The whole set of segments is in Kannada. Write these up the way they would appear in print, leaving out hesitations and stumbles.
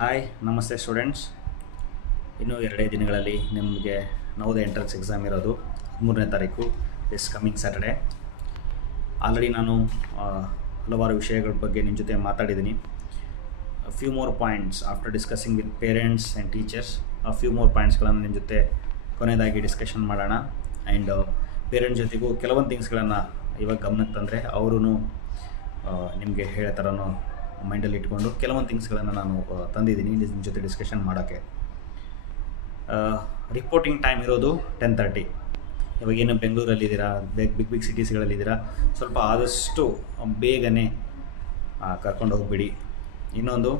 ಹಾಯ್ ನಮಸ್ತೆ ಸ್ಟೂಡೆಂಟ್ಸ್. ಇನ್ನೂ 2 ದಿನಗಳಲ್ಲಿ ನಿಮಗೆ ನವೋದಯ ಎಂಟ್ರೆನ್ಸ್ ಎಕ್ಸಾಮ್ ಇರೋದು 13ನೇ ತಾರೀಕು ದಿಸ್ ಕಮಿಂಗ್ ಸ್ಯಾಟರ್ಡೆ. ಆಲ್ರೆಡಿ ನಾನು ಹಲವಾರು ವಿಷಯಗಳ ಬಗ್ಗೆ ನಿಮ್ಮ ಜೊತೆ ಮಾತಾಡಿದ್ದೀನಿ. Few more points after discussing with parents and teachers, few more ಪಾಯಿಂಟ್ಸ್ಗಳನ್ನು ನಿಮ್ಮ ಜೊತೆ ಕೊನೆಯದಾಗಿ ಡಿಸ್ಕಷನ್ ಮಾಡೋಣ. ಆ್ಯಂಡ್ ಪೇರೆಂಟ್ಸ್ ಜೊತೆಗೂ ಕೆಲವೊಂದು ಥಿಂಗ್ಸ್ಗಳನ್ನು ಇವಾಗ ಗಮನಕ್ಕೆ ತಂದರೆ ಅವರು ನಿಮಗೆ ಹೇಳೋ ಥರನೂ ಮೈಂಡಲ್ಲಿ ಇಟ್ಕೊಂಡು ಕೆಲವೊಂದು ಥಿಂಗ್ಸ್ಗಳನ್ನು ನಾನು ತಂದಿದ್ದೀನಿ ನಿಮ್ಮ ಜೊತೆ ಡಿಸ್ಕಷನ್ ಮಾಡೋಕ್ಕೆ. ರಿಪೋರ್ಟಿಂಗ್ ಟೈಮ್ ಇರೋದು 10:30. ಇವಾಗೇನು ಬೆಂಗಳೂರಲ್ಲಿದ್ದೀರಾ, ಬಿಗ್ ಸಿಟೀಸ್ಗಳಲ್ಲಿದ್ದೀರಾ, ಸ್ವಲ್ಪ ಆದಷ್ಟು ಬೇಗನೆ ಕರ್ಕೊಂಡು ಹೋಗಿಬಿಡಿ. ಇನ್ನೊಂದು,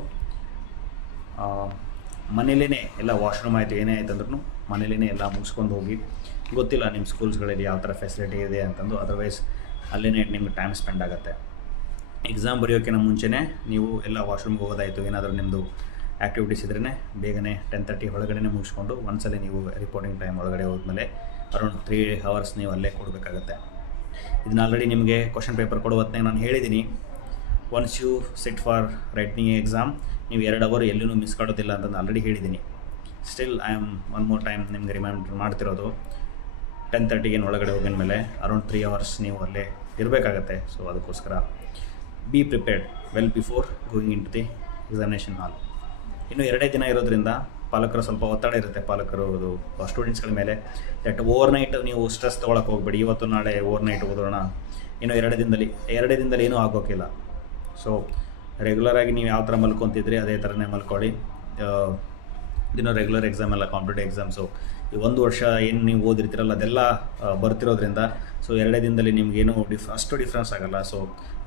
ಮನೇಲೇ ಎಲ್ಲ ವಾಶ್ರೂಮ್ ಆಯಿತು ಏನೇ ಆಯ್ತು ಅಂದ್ರೂ ಮನೇಲೇ ಎಲ್ಲ ಮುಗಿಸ್ಕೊಂಡು ಹೋಗಿ. ಗೊತ್ತಿಲ್ಲ ನಿಮ್ಮ ಸ್ಕೂಲ್ಸ್ಗಳಲ್ಲಿ ಯಾವ ಥರ ಫೆಸಿಲಿಟಿ ಇದೆ ಅಂತಂದು, ಅದರ್ವೈಸ್ ಅಲ್ಲೇ ನಿಮ್ಗೆ ಟೈಮ್ ಸ್ಪೆಂಡ್ ಆಗುತ್ತೆ. ಎಕ್ಸಾಮ್ ಬರೆಯೋಕ್ಕಿಂತ ಮುಂಚೆನೇ ನೀವು ಎಲ್ಲ ವಾಶ್ರೂಮ್ಗೆ ಹೋಗೋದಾಯಿತು, ಏನಾದರೂ ನಿಮ್ಮದು ಆ್ಯಕ್ಟಿವಿಟೀಸ್ ಇದ್ರೇ ಬೇಗನೆ 10:30 ಒಳಗಡೆ ಮುಗಿಸ್ಕೊಂಡು ಒಂದ್ಸಲ ನೀವು ರಿಪೋರ್ಟಿಂಗ್ ಟೈಮ್ ಒಳಗಡೆ ಹೋದ್ಮೇಲೆ ಅರೌಂಡ್ 3 hours ನೀವು ಅಲ್ಲೇ ಕೊಡಬೇಕಾಗತ್ತೆ. ಇದನ್ನ ಆಲ್ರೆಡಿ ನಿಮಗೆ ಕ್ವಶನ್ ಪೇಪರ್ ಕೊಡೋ ಹೊತ್ತಿನಾಗ ನಾನು ಹೇಳಿದ್ದೀನಿ, once you sit for writing exam ನೀವು 2 hour ಎಲ್ಲೂ ಮಿಸ್ ಮಾಡೋದಿಲ್ಲ ಅಂತಂದು ಆಲ್ರೆಡಿ ಹೇಳಿದ್ದೀನಿ. Still I am one more time ನಿಮಗೆ ರಿಮೈಂಡರ್ ಮಾಡ್ತಿರೋದು, 10:30 ಒಳಗಡೆ ಹೋಗಿದ ಮೇಲೆ ಅರೌಂಡ್ 3 hours ನೀವು ಅಲ್ಲೇ ಇರಬೇಕಾಗತ್ತೆ. ಸೊ ಅದಕ್ಕೋಸ್ಕರ be prepared well before going into the examination hall. ಇನ್ನೂ 2 ದಿನ ಇರೋದ್ರಿಂದ ಪಾಲಕರು ಸ್ವಲ್ಪ ಒತ್ತಡ ಇರುತ್ತೆ, ಪಾಲಕರು ಸ್ಟೂಡೆಂಟ್ಸ್ಗಳ ಮೇಲೆ. ದಟ್ ಓವರ್ನೈಟ್ ನೀವು ಸ್ಟ್ರೆಸ್ ತೊಗೊಳಕ್ಕೆ ಹೋಗ್ಬೇಡಿ, ಇವತ್ತು ನಾಳೆ ಓವರ್ನೈಟ್ ಓದೋಣ, ಇನ್ನೂ 2 ದಿನದಲ್ಲಿ ಏನೂ ಆಗೋಕ್ಕಿಲ್ಲ. ಸೊ ರೆಗ್ಯುಲರಾಗಿ ನೀವು ಯಾವ ಥರ ಮಲ್ಕೊತಿದ್ರಿ ಅದೇ ಥರನೇ ಮಲ್ಕೊಳ್ಳಿ. ಇನ್ನೂ ರೆಗ್ಯುಲರ್ ಎಕ್ಸಾಮ್ ಎಲ್ಲ ಕಾಂಪಿಟೇಟಿವ್ ಎಕ್ಸಾಮ್ಸು ಈ 1 ವರ್ಷ ಏನು ನೀವು ಓದಿರ್ತೀರಲ್ಲ ಅದೆಲ್ಲ ಬರ್ತಿರೋದ್ರಿಂದ ಸೊ 2 ದಿನದಲ್ಲಿ ನಿಮಗೇನು ಅಷ್ಟು ಡಿಫ್ರೆನ್ಸ್ ಆಗೋಲ್ಲ. ಸೊ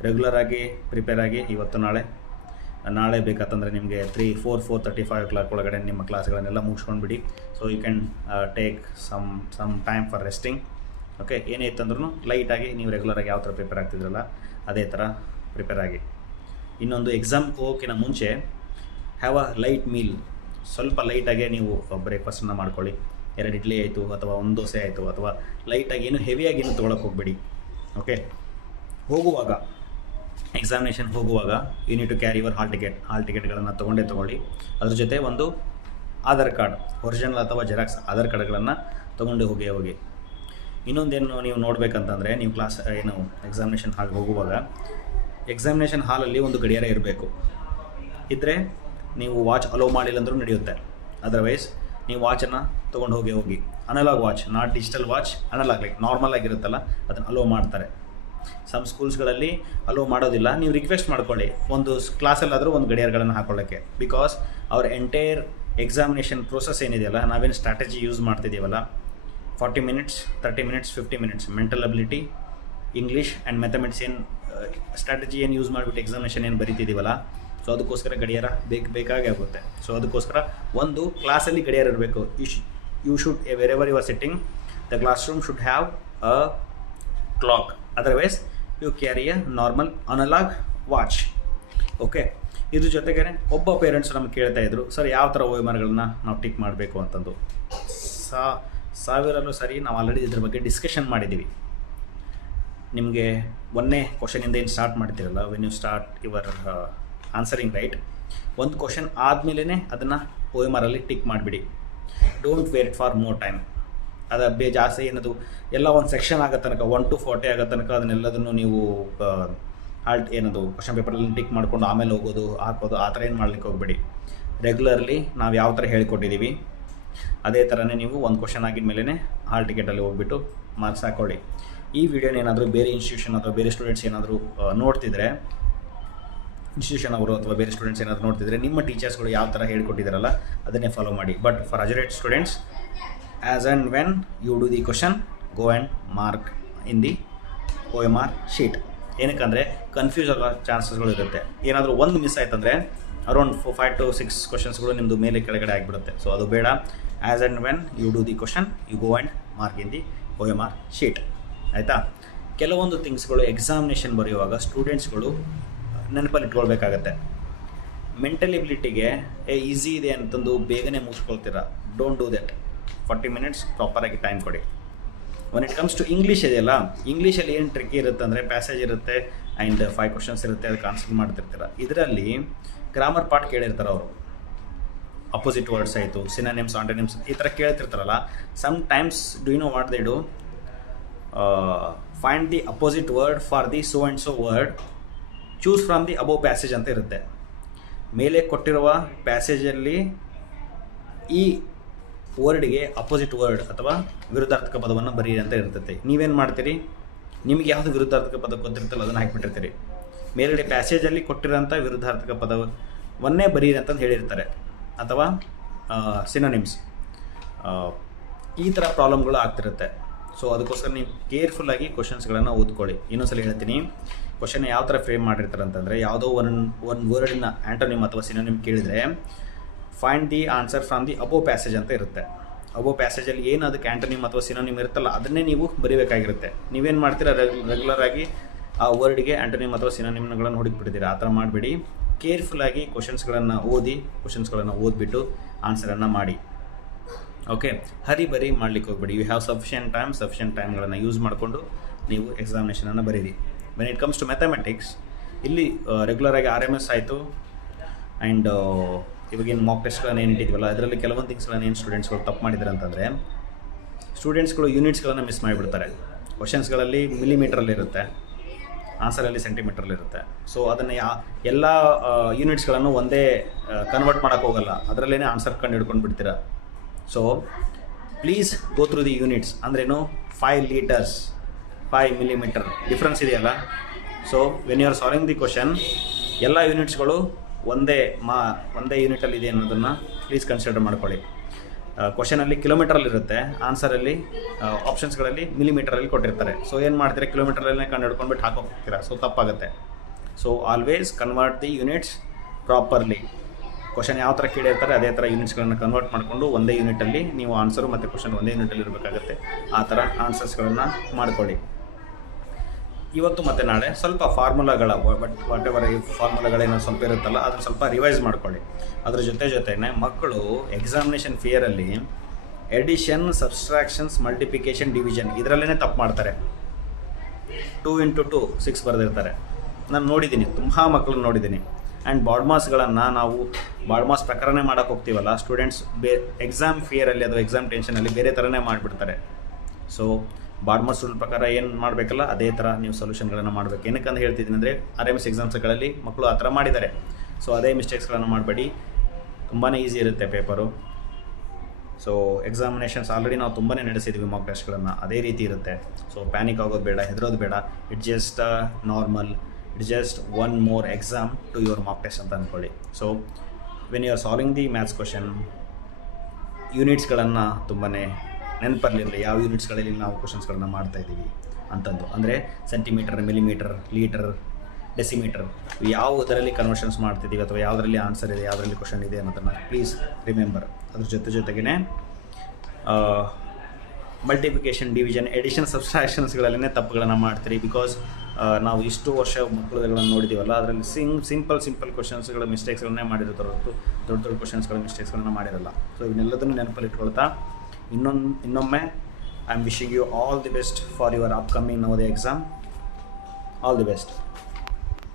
ರೆಗ್ಯುಲರಾಗಿ ಪ್ರಿಪೇರ್ ಆಗಿ ಇವತ್ತು ನಾಳೆ ಬೇಕಂತಂದರೆ ನಿಮಗೆ 4:35 ಒಳಗಡೆ ನಿಮ್ಮ ಕ್ಲಾಸ್ಗಳನ್ನೆಲ್ಲ ಮುಗಿಸ್ಕೊಂಡ್ಬಿಡಿ. So you can take some time for resting. Okay, ಏನೇ ಇತ್ತಂದ್ರೂ ಲೈಟಾಗಿ ನೀವು ರೆಗ್ಯುಲರಾಗಿ ಯಾವ ಥರ ಪ್ರಿಪೇರ್ ಆಗ್ತಿದ್ರಲ್ಲ ಅದೇ ಥರ ಪ್ರಿಪೇರ್ ಆಗಿ. ಇನ್ನೊಂದು, ಎಕ್ಸಾಮ್ಗೆ ಹೋಗೋಕ್ಕಿಂತ ಮುಂಚೆ ಹ್ಯಾವ್ ಅ ಲೈಟ್ ಮೀಲ್. ಸ್ವಲ್ಪ ಲೈಟಾಗೆ ನೀವು ಬ್ರೇಕ್ಫಾಸ್ಟನ್ನು ಮಾಡ್ಕೊಳ್ಳಿ. 2 ಇಡ್ಲಿ ಆಯಿತು ಅಥವಾ 1 ದೋಸೆ ಆಯಿತು, ಅಥವಾ ಲೈಟಾಗಿ ಏನು ಹೆವಿಯಾಗಿ ಏನು ತೊಗೊಳಕ್ಕೆ ಹೋಗಬೇಡಿ. ಓಕೆ, ಹೋಗುವಾಗ ಎಕ್ಸಾಮಿನೇಷನ್ ಹೋಗುವಾಗ you need to carry your hall ಟಿಕೆಟ್ಗಳನ್ನು ತೊಗೊಳ್ಳಿ. ಅದ್ರ ಜೊತೆ ಒಂದು ಆಧಾರ್ ಕಾರ್ಡ್, ಒರಿಜಿನಲ್ ಅಥವಾ ಜೆರಾಕ್ಸ್ ಆಧಾರ್ ಕಾರ್ಡ್ಗಳನ್ನು ತೊಗೊಂಡು ಹೋಗಿ. ಇನ್ನೊಂದೇನು ನೀವು ನೋಡಬೇಕಂತಂದರೆ, ನೀವು ಎಕ್ಸಾಮಿನೇಷನ್ ಹಾಲ್ಗೆ ಹೋಗುವಾಗ ಎಕ್ಸಾಮಿನೇಷನ್ ಹಾಲಲ್ಲಿ ಒಂದು ಗಡಿಯಾರ ಇರಬೇಕು. ಇದ್ದರೆ ನೀವು ವಾಚ್ ಅಲೋ ಮಾಡಿಲ್ಲ ಅಂದರೂ ನಡೆಯುತ್ತೆ. ಅದರ್ವೈಸ್ ನೀವು ವಾಚನ್ನು ತೊಗೊಂಡು ಹೋಗಿ analogue watch, not digital watch, analogue like normal ಆಗಿರುತ್ತಲ್ಲ ಅದನ್ನು ಅಲೋ ಮಾಡ್ತಾರೆ. ಸಮ್ ಸ್ಕೂಲ್ಸ್ಗಳಲ್ಲಿ ಅಲೋ ಮಾಡೋದಿಲ್ಲ. ನೀವು ರಿಕ್ವೆಸ್ಟ್ ಮಾಡ್ಕೊಳ್ಳಿ ಒಂದು ಕ್ಲಾಸಲ್ಲಾದರೂ ಒಂದು ಗಡಿಯಾರಗಳನ್ನು ಹಾಕೊಳ್ಳೋಕ್ಕೆ. ಬಿಕಾಸ್ ಅವ್ರ ಎಂಟೈರ್ ಎಕ್ಸಾಮಿನೇಷನ್ ಪ್ರೋಸೆಸ್ ಏನಿದೆಯಲ್ಲ, ನಾವೇನು ಸ್ಟ್ರಾಟಜಿ ಯೂಸ್ ಮಾಡ್ತಿದ್ದೀವಲ್ಲ, 40 minutes, 30 minutes, 50 minutes mental ability, English and mathematics ಏನು ಸ್ಟ್ರಾಟಜಿ ಏನು ಯೂಸ್ ಮಾಡಿಬಿಟ್ಟು ಎಕ್ಸಾಮಿನೇಷನ್ ಏನು ಬರೀತಿದ್ದೀವಲ್ಲ, ಸೊ ಅದಕ್ಕೋಸ್ಕರ ಗಡಿಯಾರ ಬೇಕಾಗೇ ಆಗುತ್ತೆ. ಸೊ ಅದಕ್ಕೋಸ್ಕರ ಒಂದು ಕ್ಲಾಸಲ್ಲಿ ಗಡಿಯಾರ ಇರಬೇಕು. You should wherever you are sitting the classroom should have a clock. Otherwise you carry a normal analogue watch. Okay, ಇದ್ರ ಜೊತೆಗೇ ಒಬ್ಬ ಪೇರೆಂಟ್ಸ್ ನಮ್ಗೆ ಕೇಳ್ತಾ ಇದ್ರು, ಸರ್ ಯಾವ ಥರ OMRಗಳನ್ನ ನಾವು ಟಿಕ್ ಮಾಡಬೇಕು ಅಂತಂದು. ಸಾವಿರಲ್ಲೂ ಸರಿ, ನಾವು ಆಲ್ರೆಡಿ ಇದ್ರ ಬಗ್ಗೆ ಡಿಸ್ಕಷನ್ ಮಾಡಿದ್ದೀವಿ. ನಿಮಗೆ 1ನೇ ಕ್ವಶನಿಂದ ಏನು ಸ್ಟಾರ್ಟ್ ಮಾಡ್ತೀರಲ್ಲ, when you start your answering right, ಒಂದು ಕ್ವಶನ್ ಆದಮೇಲೆ ಅದನ್ನು OMRಲ್ಲಿ ಟಿಕ್ ಮಾಡಿಬಿಡಿ. Don't wait for more time. ಅದು ಜಾಸ್ತಿ ಏನದು ಎಲ್ಲ ಒಂದು ಸೆಕ್ಷನ್ ಆಗೋ ತನಕ 1 to 40 ಆಗೋ ತನಕ ಅದನ್ನೆಲ್ಲದನ್ನು ನೀವು ಕ್ವಶನ್ ಪೇಪರಲ್ಲಿ ಟಿಕ್ ಮಾಡಿಕೊಂಡು ಆಮೇಲೆ ಹಾಕೋದು ಆ ಥರ ಏನು ಮಾಡ್ಲಿಕ್ಕೆ ಹೋಗ್ಬೇಡಿ. ರೆಗ್ಯುಲರ್ಲಿ ನಾವು ಯಾವ ಥರ ಹೇಳ್ಕೊಟ್ಟಿದ್ದೀವಿ ಅದೇ ಥರನೇ ನೀವು ಒಂದು ಕ್ವಶನ್ ಆಗಿದ ಮೇಲೇ ಹಾಲ್ ಟಿಕೆಟಲ್ಲಿ ಹೋಗ್ಬಿಟ್ಟು ಮಾರ್ಕ್ಸ್ ಹಾಕ್ಕೊಳ್ಳಿ. ಈ ವಿಡಿಯೋನ ಏನಾದರೂ ಬೇರೆ ಇನ್ಸ್ಟಿಟ್ಯೂಷನ್ ಅಥವಾ ಬೇರೆ ಸ್ಟೂಡೆಂಟ್ಸ್ ಏನಾದರೂ ನೋಡ್ತಿದ್ರೆ, ಇನ್ಸ್ಟಿಟ್ಯೂಷನ್ ಅವರು ಅಥವಾ ಬೇರೆ ಸ್ಟೂಡೆಂಟ್ಸ್ ಏನಾದರೂ ನೋಡ್ತಿದ್ರೆ, ನಿಮ್ಮ ಟೀಚರ್ಸ್ಗಳು ಯಾವ ಥರ ಹೇಳ್ಕೊಟ್ಟಿದ್ದಾರಲ್ಲ ಅದನ್ನೇ ಫಾಲೋ ಮಾಡಿ. ಬಟ್ ಫಾರ್ ಅಜರೇಟ್ students, as and when you do the question, go and mark in the OMR sheet. ಏನಕ್ಕಂದರೆ ಕನ್ಫ್ಯೂಸ್ ಆಗೋ ಚಾನ್ಸಸ್ಗಳು ಇರುತ್ತೆ. ಏನಾದರೂ ಒಂದು ಮಿಸ್ ಆಯ್ತಂದರೆ ಅರೌಂಡ್ 5 to 6 ಕ್ವಶನ್ಸ್ಗಳು ನಿಮ್ಮದು ಮೇಲೆ ಕೆಳಗಡೆ ಆಗಿಬಿಡುತ್ತೆ. ಸೊ ಅದು ಬೇಡ. As and when you do the question, you go and mark in the OMR sheet. ಆಯಿತಾ? ಕೆಲವೊಂದು ಥಿಂಗ್ಸ್ಗಳು ಎಕ್ಸಾಮಿನೇಷನ್ ಬರೆಯುವಾಗ ಸ್ಟೂಡೆಂಟ್ಸ್ಗಳು ನೆನಪಲ್ಲಿ ಇಟ್ಕೊಳ್ಬೇಕಾಗತ್ತೆ. ಮೆಂಟಲ್ ಎಬಿಲಿಟಿಗೆ ಈಸಿ ಇದೆ ಅಂತಂದು ಬೇಗನೆ ಮುಗಿಸ್ಕೊಳ್ತೀರ. Don't do that. 40 minutes ಪ್ರಾಪರಾಗಿ ಟೈಮ್ ಕೊಡಿ. When it comes to English ಇದೆಯಲ್ಲ, ಇಂಗ್ಲೀಷಲ್ಲಿ ಏನು ಟ್ರಿಕ್ಕಿ ಇರುತ್ತೆ ಅಂದರೆ, ಪ್ಯಾಸೇಜ್ ಇರುತ್ತೆ ಆ್ಯಂಡ್ 5 questions ಇರುತ್ತೆ, ಅದಕ್ಕೆ ಆನ್ಸರ್ ಮಾಡ್ತಿರ್ತೀರ. ಇದರಲ್ಲಿ ಗ್ರಾಮರ್ ಪಾರ್ಟ್ ಕೇಳಿರ್ತಾರೆ ಅವರು. ಅಪೋಸಿಟ್ ವರ್ಡ್ಸ್ ಆಯಿತು, ಸಿನೋನಿಮ್ಸ್, ಆಂಟೋನಿಮ್ಸ್ ಈ ಥರ ಕೇಳ್ತಿರ್ತಾರಲ್ಲ, sometimes do you know what they do, find the opposite word for the so and so word, choose from the above passage ಅಂತ ಇರುತ್ತೆ. ಮೇಲೆ ಕೊಟ್ಟಿರುವ ಪ್ಯಾಸೇಜಲ್ಲಿ ಈ ವರ್ಡ್ಗೆ ಅಪೋಸಿಟ್ ವರ್ಡ್ ಅಥವಾ ವಿರುದ್ಧಾರ್ಥಕ ಪದವನ್ನು ಬರೀರಿ ಅಂತ ಇರ್ತೈತೆ. ನೀವೇನು ಮಾಡ್ತೀರಿ, ನಿಮಗೆ ಯಾವುದು ವಿರುದ್ಧಾರ್ಥಕ ಪದ ಗೊತ್ತಿರ್ತಲ್ಲ ಅದನ್ನು ಹಾಕಿಬಿಟ್ಟಿರ್ತೀರಿ. ಮೇಲ್ಗಡೆ ಪ್ಯಾಸೇಜಲ್ಲಿ ಕೊಟ್ಟಿರೋಂಥ ವಿರುದ್ಧಾರ್ಥಕ ಪದವನ್ನೇ ಬರೀರಿ ಅಂತಂದು ಹೇಳಿರ್ತಾರೆ, ಅಥವಾ ಸಿನೋನಿಮ್ಸ್. ಈ ಥರ ಪ್ರಾಬ್ಲಮ್ಗಳು ಆಗ್ತಿರುತ್ತೆ. ಸೊ ಅದಕ್ಕೋಸ್ಕರ ನೀವು ಕೇರ್ಫುಲ್ಲಾಗಿ ಕ್ವಶನ್ಸ್ಗಳನ್ನು ಓದ್ಕೊಳ್ಳಿ. ಇನ್ನೊಂದ್ಸಲ ಹೇಳ್ತೀನಿ, ಕ್ವಶನ್ ಯಾವ ಥರ ಫ್ರೇಮ್ ಮಾಡಿರ್ತಾರೆ ಅಂತಂದರೆ, ಯಾವುದೋ ಒಂದು ವರ್ಡಿನ ಆ್ಯಂಟೋನಿಮ್ ಅಥವಾ ಸಿನೋನಿಮ್ ಕೇಳಿದರೆ find the answer from the above passage ಅಂತ ಇರುತ್ತೆ. ಅಬೋವ್ ಪ್ಯಾಸೇಜಲ್ಲಿ ಏನು ಅದಕ್ಕೆ ಆ್ಯಂಟೋನಿಮ್ ಅಥವಾ ಸಿನೋನಿಮ್ ಇರುತ್ತಲ್ಲ ಅದನ್ನೇ ನೀವು ಬರೀಬೇಕಾಗಿರುತ್ತೆ. ನೀವೇನು ಮಾಡ್ತೀರಾ, ರೆಗ್ಯುಲರಾಗಿ ಆ ವರ್ಡ್ಗೆ ಆ್ಯಂಟೋನಿಮ್ ಅಥವಾ ಸಿನೋನಿಮ್ಗಳನ್ನು ಹುಡುಕಿಬಿಡ್ತೀರಾ. ಆ ಥರ ಮಾಡಬೇಡಿ. ಕೇರ್ಫುಲ್ಲಾಗಿ ಕ್ವಶನ್ಸ್ಗಳನ್ನು ಓದ್ಬಿಟ್ಟು ಆನ್ಸರನ್ನು ಮಾಡಿ. ಓಕೆ, ಹರಿ ಮಾಡಲಿಕ್ಕೆ ಹೋಗ್ಬೇಡಿ. ಯು ಹ್ಯಾವ್ ಸಫಿಷಿಯಂಟ್ ಟೈಮ್ಗಳನ್ನು ಯೂಸ್ ಮಾಡಿಕೊಂಡು ನೀವು ಎಕ್ಸಾಮಿನೇಷನನ್ನು ಬರೀರಿ. When it comes to mathematics, ಇಲ್ಲಿ ರೆಗ್ಯುಲರಾಗಿ RMS ಆಯಿತು, ಆ್ಯಂಡ್ ಇವಾಗೇನು ಮಾಕ್ ಟೆಸ್ಟ್ಗಳನ್ನು ಏನು ಇಟ್ಟಿದ್ವಲ್ಲ ಅದರಲ್ಲಿ ಕೆಲವೊಂದು ಥಿಂಗ್ಸ್ಗಳನ್ನು ಏನು ಸ್ಟೂಡೆಂಟ್ಸ್ಗಳು ತಪ್ಪು ಮಾಡಿದ್ದಾರೆ ಅಂತಂದರೆ, ಸ್ಟೂಡೆಂಟ್ಸ್ಗಳು ಯೂನಿಟ್ಸ್ಗಳನ್ನು ಮಿಸ್ ಮಾಡಿಬಿಡ್ತಾರೆ. ಕ್ವಶನ್ಸ್ಗಳಲ್ಲಿ ಮಿಲಿಮೀಟ್ರಲ್ಲಿರುತ್ತೆ, ಆನ್ಸರಲ್ಲಿ ಸೆಂಟಿಮೀಟ್ರಲ್ಲಿರುತ್ತೆ. ಸೊ ಅದನ್ನು ಎಲ್ಲ ಯೂನಿಟ್ಸ್ಗಳನ್ನು ಒಂದೇ ಕನ್ವರ್ಟ್ ಮಾಡೋಕ್ಕೆ ಹೋಗಲ್ಲ, ಅದರಲ್ಲೇ ಆನ್ಸರ್ ಕಂಡು ಹಿಡ್ಕೊಂಡು ಬಿಡ್ತೀರಾ. So please go through the units. ಅಂದ್ರೇನು, 5 ಲೀಟರ್ಸ್ 5 ಮಿಲಿಮೀಟರ್ ಡಿಫ್ರೆನ್ಸ್ ಇದೆಯಲ್ಲ. So when you are solving the question, ಎಲ್ಲ ಯೂನಿಟ್ಸ್ಗಳು ಒಂದೇ ಯೂನಿಟಲ್ಲಿ ಇದೆ ಅನ್ನೋದನ್ನು ಪ್ಲೀಸ್ ಕನ್ಸಿಡರ್ ಮಾಡ್ಕೊಳ್ಳಿ. ಕ್ವಶನಲ್ಲಿ ಕಿಲೋಮೀಟ್ರಲ್ಲಿರುತ್ತೆ, ಆನ್ಸರಲ್ಲಿ ಆಪ್ಷನ್ಸ್ಗಳಲ್ಲಿ ಮಿಲಿಮೀಟ್ರಲ್ಲಿ ಕೊಟ್ಟಿರ್ತಾರೆ. ಸೊ ಏನು ಮಾಡ್ತೀರಾ, ಕಿಲೋಮೀಟ್ರಲ್ಲೇ ಕಂಡು ಹಿಡ್ಕೊಂಡ್ಬಿಟ್ಟು ಹಾಕೋಗ್ತೀರಾ. ಸೊ ತಪ್ಪಾಗುತ್ತೆ. So always convert the units properly. Question ಯಾವ ಥರ ಕೇಳಿರ್ತಾರೆ ಅದೇ ಥರ ಯೂನಿಟ್ಸ್ಗಳನ್ನು ಕನ್ವರ್ಟ್ ಮಾಡಿಕೊಂಡು ಒಂದೇ ಯೂನಿಟಲ್ಲಿ ನೀವು ಆನ್ಸರು ಮತ್ತು ಕ್ವಶನ್ ಒಂದೇ ಯೂನಿಟಲ್ಲಿ ಇರಬೇಕಾಗುತ್ತೆ. ಆ ಥರ ಆನ್ಸರ್ಸ್ಗಳನ್ನು ಮಾಡ್ಕೊಳ್ಳಿ. ಇವತ್ತು ಮತ್ತು ನಾಳೆ ಸ್ವಲ್ಪ ಫಾರ್ಮುಲಾಗಳ ವಾಟ್ ಎವರ್ ಈ ಫಾರ್ಮುಲಾಗಳೇನೋ ಸ್ವಲ್ಪ ಇರುತ್ತಲ್ಲ ಅದನ್ನು ಸ್ವಲ್ಪ ರಿವೈಸ್ ಮಾಡ್ಕೊಳ್ಳಿ. ಅದ್ರ ಜೊತೆನೇ ಮಕ್ಕಳು ಎಕ್ಸಾಮಿನೇಷನ್ ಫಿಯರಲ್ಲಿ ಎಡಿಷನ್, ಸಬ್ಸ್ಟ್ರಾಕ್ಷನ್ಸ್, ಮಲ್ಟಿಪ್ಲಿಕೇಶನ್, ಡಿವಿಷನ್ ಇದರಲ್ಲೇ ತಪ್ಪು ಮಾಡ್ತಾರೆ. 2 × 2 6 ಬರೆದಿರ್ತಾರೆ. ನಾನು ನೋಡಿದ್ದೀನಿ, ತುಂಬ ಮಕ್ಕಳನ್ನ ನೋಡಿದ್ದೀನಿ. ಆ್ಯಂಡ್ ಬಾಡ್ಮಾಸ್ಗಳನ್ನು ನಾವು ಬಾಡ್ಮಾಸ್ ಪ್ರಕಾರನೇ ಮಾಡೋಕ್ಕೆ ಹೋಗ್ತೀವಲ್ಲ, ಸ್ಟೂಡೆಂಟ್ಸ್ ಎಕ್ಸಾಮ್ ಫಿಯರಲ್ಲಿ ಅಥವಾ ಎಕ್ಸಾಮ್ ಟೆನ್ಷನಲ್ಲಿ ಬೇರೆ ಥರನೇ ಮಾಡಿಬಿಡ್ತಾರೆ. ಸೊ ಬಾಡ್ಮಾಸ್ ರೂಲ್ ಪ್ರಕಾರ ಏನು ಮಾಡಬೇಕಲ್ಲ ಅದೇ ಥರ ನೀವು ಸೊಲ್ಯೂಷನ್ಗಳನ್ನು ಮಾಡಬೇಕು. ಏನಕ್ಕಂತ ಹೇಳ್ತಿದ್ದೀನಿ ಅಂದರೆ, RMS ಎಕ್ಸಾಮ್ಸ್ಗಳಲ್ಲಿ ಮಕ್ಕಳು ಆ ಥರ ಮಾಡಿದ್ದಾರೆ. ಸೊ ಅದೇ ಮಿಸ್ಟೇಕ್ಸ್ಗಳನ್ನು ಮಾಡಬೇಡಿ. ತುಂಬಾ ಈಸಿ ಇರುತ್ತೆ ಪೇಪರು. ಸೊ ಎಕ್ಸಾಮಿನೇಷನ್ಸ್ ಆಲ್ರೆಡಿ ನಾವು ತುಂಬಾ ನಡೆಸಿದ್ವಿ ಮಾಕ್ ಟೆಸ್ಟ್ಗಳನ್ನು, ಅದೇ ರೀತಿ ಇರುತ್ತೆ. ಸೊ ಪ್ಯಾನಿಕ್ ಆಗೋದು ಬೇಡ, ಹೆದರೋದು ಬೇಡ. It's just normal, it's just one more exam to your mock test ಅಂತ ಅಂದ್ಕೊಳ್ಳಿ. So when you are solving the maths question, ಯೂನಿಟ್ಸ್ಗಳನ್ನು ತುಂಬಾ ನೆನಪಲ್ಲಿರಲಿ, ಯಾವ ಯೂನಿಟ್ಸ್ಗಳಲ್ಲಿ ನಾವು ಕ್ವಶನ್ಸ್ಗಳನ್ನು ಮಾಡ್ತಾಯಿದ್ದೀವಿ ಅಂತಂದು. ಅಂದರೆ ಸೆಂಟಿಮೀಟರ್, ಮಿಲಿಮೀಟರ್, ಲೀಟರ್, ಡೆಸಿಮೀಟರ್ ಯಾವುದರಲ್ಲಿ ಕನ್ವರ್ಷನ್ಸ್ ಮಾಡ್ತಿದ್ದೀವಿ ಅಥವಾ ಯಾವುದರಲ್ಲಿ ಆನ್ಸರ್ ಇದೆ, ಯಾವುದರಲ್ಲಿ ಕ್ವಶನ್ ಇದೆ ಅನ್ನೋದನ್ನು ಪ್ಲೀಸ್ ರಿಮೆಂಬರ್. ಅದ್ರ ಜೊತೆಗೇ ಮಲ್ಟಿಪ್ಲಿಕೇಶನ್, ಡಿವಿಷನ್, ಎಡಿಷನ್, ಸಬ್ಸ್ಟ್ರಾಕ್ಷನ್ಸ್ಗಳಲ್ಲೇ ತಪ್ಪುಗಳನ್ನು ಮಾಡ್ತೀರಿ. ಬಿಕಾಸ್ ನಾವು ಇಷ್ಟು ವರ್ಷ ಮಕ್ಕಳುಗಳನ್ನು ನೋಡಿದ್ದೀವಲ್ಲ, ಅದರಲ್ಲಿ ಸಿಂಪಲ್ ಕ್ವಶನ್ಸ್ಗಳ ಮಿಸ್ಟೇಕ್ಸ್ಗಳನ್ನೇ ಮಾಡಿರ್ತಾರೆ ಹೊರತು ದೊಡ್ಡ ಕ್ವಶನ್ಸ್ಗಳ ಮಿಸ್ಟೇಕ್ಸ್ಗಳನ್ನು ಮಾಡಿರಲ್ಲ. ಸೊ ಇವನ್ನೆಲ್ಲದನ್ನು ನೆನಪಲ್ಲಿ ಇಟ್ಕೊಳ್ತಾ ಇನ್ನೊಮ್ಮೆ I am wishing you all the best for your upcoming Navodaya exam. All the best.